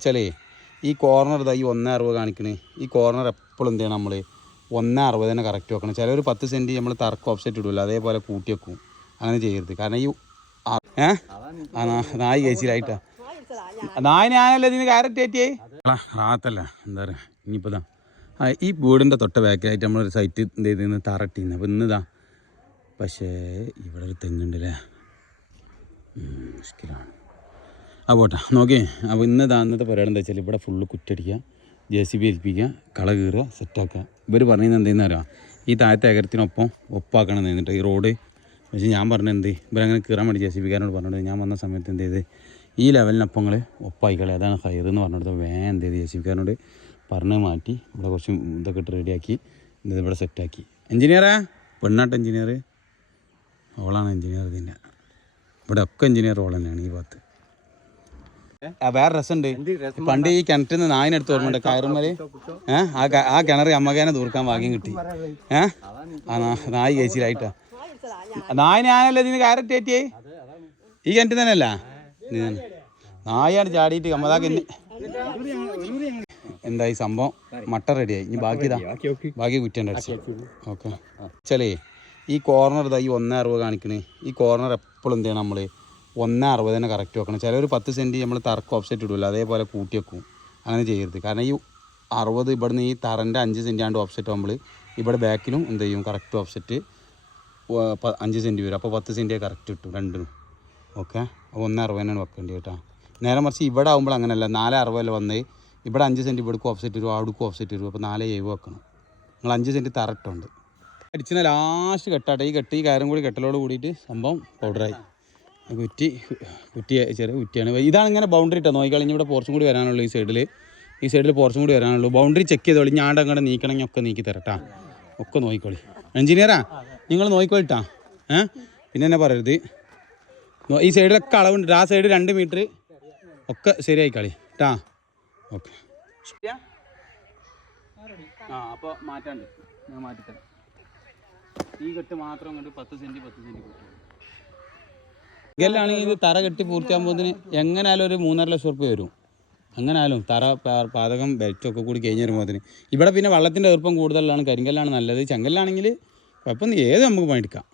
വെച്ചാലേ ഈ കോർണർ ഇതാ ഈ 1.60 കാണിക്കണേ. ഈ കോർണർ എപ്പോഴും എന്ത് ചെയ്യണം നമ്മൾ 1.60 തന്നെ കറക്റ്റ് വെക്കണം. ചിലർ 10 സെൻറ്റ് നമ്മൾ തറക്ക് ഓഫ്സെറ്റ് ഇടില്ല, അതേപോലെ കൂട്ടി വെക്കും. അങ്ങനെ ചെയ്യരുത്. കാരണം ഈ നായി കഴിച്ചിലായിട്ടാ നായി ഞാനല്ലേ ഇതിന് ക്യാരറ്റ് ഏറ്റിയേ റാത്തല്ല എന്താ പറയുക. ഇനിയിപ്പോൾ ഇതാ ഈ വീടിൻ്റെ തൊട്ട ബാക്കിലായിട്ട് നമ്മളൊരു സൈറ്റ് എന്ത് ചെയ്തിരുന്നു തറട്ടിന്ന്. അപ്പോൾ ഇന്നിതാ പക്ഷേ ഇവിടെ ഒരു തെങ്ങുണ്ടല്ലേ, മുഷ്കിലാണ്. ആ പോട്ടെ നോക്കി. അപ്പോൾ ഇന്നത്തെ പരിപാടി എന്താ വെച്ചാൽ ഇവിടെ ഫുള്ള് കുറ്റടിക്കുക, JCB ഏൽപ്പിക്കുക, കള കീറുക, സെറ്റാക്കുക. ഇവർ പറഞ്ഞത് എന്തെന്ന് അറിയാം, ഈ താഴത്തെ ഏകരത്തിനൊപ്പം ഒപ്പാക്കണം എന്നിട്ട് ഈ റോഡ്. പക്ഷേ ഞാൻ പറഞ്ഞത് എന്ത് ഇവരങ്ങനെ കീറാൻ വേണ്ടി JCB കാരനോട് പറഞ്ഞിട്ട് ഞാൻ വന്ന സമയത്ത് എന്ത് ചെയ്ത് ഈ ലെവലിനൊപ്പം നിങ്ങൾ ഒപ്പായിക്കളെ, അതാണ് ഹയർ എന്ന് പറഞ്ഞിട്ട് എന്ത് ചെയ്ത് JCB കാരനോട് പറഞ്ഞ് മാറ്റി ഇവിടെ കുറച്ച് ഇതൊക്കെ ഇട്ട് റെഡിയാക്കി ഇവിടെ സെറ്റാക്കി. എഞ്ചിനീയറാ പെണ്ണാട്ട് എഞ്ചിനീയർ ഓളാണ് എഞ്ചിനീയർ. ഇതിൻ്റെ ഇവിടെ ഒക്കെ എഞ്ചിനീയർ ഓൾ തന്നെയാണ് ഈ ഭാഗത്ത്. വേറെ രസമുണ്ട്. പണ്ട് ഈ കിണറ്റിൽ നിന്ന് നായിനെടുത്ത് ഓർമ്മയുണ്ട് കയറുമ്മല്. ആ കിണർ അമ്മകേനെ തൂർക്കാൻ ഭാഗ്യം കിട്ടി. നായി കഴിച്ചിലായിട്ടാ. നായി ഞാനല്ലേ ഇതിന് ക്യാരറ്റ് ഏറ്റിയേ ഈ കിണറ്റിൽ തന്നെയല്ല. നായാണ് ചാടിയിട്ട് അമ്മതാക്ക് എന്തായി സംഭവം. മട്ട റെഡിയായി. ഇനി ബാക്കി കുറ്റേണ്ട അടിച്ചു. ഓക്കെ ചലേ ഈ കോർണർ ഇതാ ഈ 1.60 കാണിക്കണേ. ഈ കോർണർ എപ്പോഴും എന്ത് ചെയ്യണം നമ്മൾ 1.60 തന്നെ കറക്റ്റ് വെക്കണം. ചിലർ 10 സെൻറ്റ് നമ്മൾ തറക്ക് ഓഫ്സെറ്റ് ഇടില്ല, അതേപോലെ കൂട്ടി വെക്കും. അങ്ങനെ ചെയ്യരുത്. കാരണം ഈ 60 ഇവിടുന്ന് ഈ തറൻ്റെ 5 സെൻറ്റ് ആണ്ട് ഓഫ്സെറ്റ് ആകുമ്പോൾ ഇവിടെ ബാക്കിലും എന്ത് ചെയ്യും കറക്റ്റ് ഓഫ്സെറ്റ് 5 സെൻറ്റ് വരും. അപ്പോൾ 10 സെൻറ്റേ കറക്റ്റ് കിട്ടും രണ്ടിനും. ഓക്കെ 1.60 തന്നെയാണ് വെക്കേണ്ടത് കേട്ടോ. നേരെ മറിച്ച് ഇവിടെ ആകുമ്പോൾ അങ്ങനെയല്ല, 4.60 വന്ന് ഇവിടെ 5 സെൻറ്റ് ഇവിടേക്കും ഓഫ്സെറ്റ് വരും, അവിടേക്കും ഓഫ്സെറ്റ് വരും. അപ്പോൾ 4.70 വെക്കണം. നിങ്ങൾ 5 സെൻറ്റ് തറട്ടുണ്ട് അടിച്ചിന് ലാസ്റ്റ് കെട്ടാട്ടെ. ഈ കയറും കൂടി കെട്ടലോട് കൂടിയിട്ട് സംഭവം പൗഡറായി. കുറ്റി ചെറിയ കുറ്റിയാണ്. ഇതാണ് ഇങ്ങനെ ബൗണ്ടറി ഇട്ടോ നോക്കിക്കളി. ഇവിടെ പോർച്ചും കൂടി വരാനുള്ളൂ. ഈ സൈഡിൽ പോർച്ചും കൂടി വരാനുള്ളൂ. Boundary check ചെയ്തോളി. ഞാണ്ട് അങ്ങോട്ട് നീക്കണമെങ്കിൽ ഒക്കെ നീക്കി തരട്ടാ. ഒക്കെ നോക്കിക്കോളി. എഞ്ചിനീയറാ നിങ്ങൾ നോക്കിക്കോളിട്ടാ. പിന്നെ എന്നെ പറയരുത്. ഈ സൈഡിലൊക്കെ അളവുണ്ട്. ആ സൈഡ് 2 മീറ്റർ ഒക്കെ ശരിയായി കളി കേട്ടാ. ഓക്കെ അപ്പോൾ മാറ്റാണ്ട് ഞാൻ മാറ്റിത്തരാം. ഈ കെട്ട് മാത്രം കൊണ്ട് 10 സെൻറ്റ് കിട്ടും. ഇതെല്ലാണെങ്കിൽ ഇത് തറ കെട്ടി പൂർത്തിയാകുമ്പോഴത്തിന് എങ്ങനെയാലും ഒരു 3.5 ലക്ഷം റുപ്യ വരും. എങ്ങനെയാലും തറ പാതകം ബെൽറ്റൊക്കെ കൂടി കഴിഞ്ഞ് വരുമ്പോഴത്തിന് ഇവിടെ പിന്നെ വെള്ളത്തിൻ്റെ ഈർപ്പം കൂടുതലാണ്. കരിങ്കല്ലാണ് നല്ലത്. ചെങ്കല്ലാണെങ്കിൽ കുഴപ്പമൊന്നും ഏത് നമുക്ക് പണിയെടുക്കാം.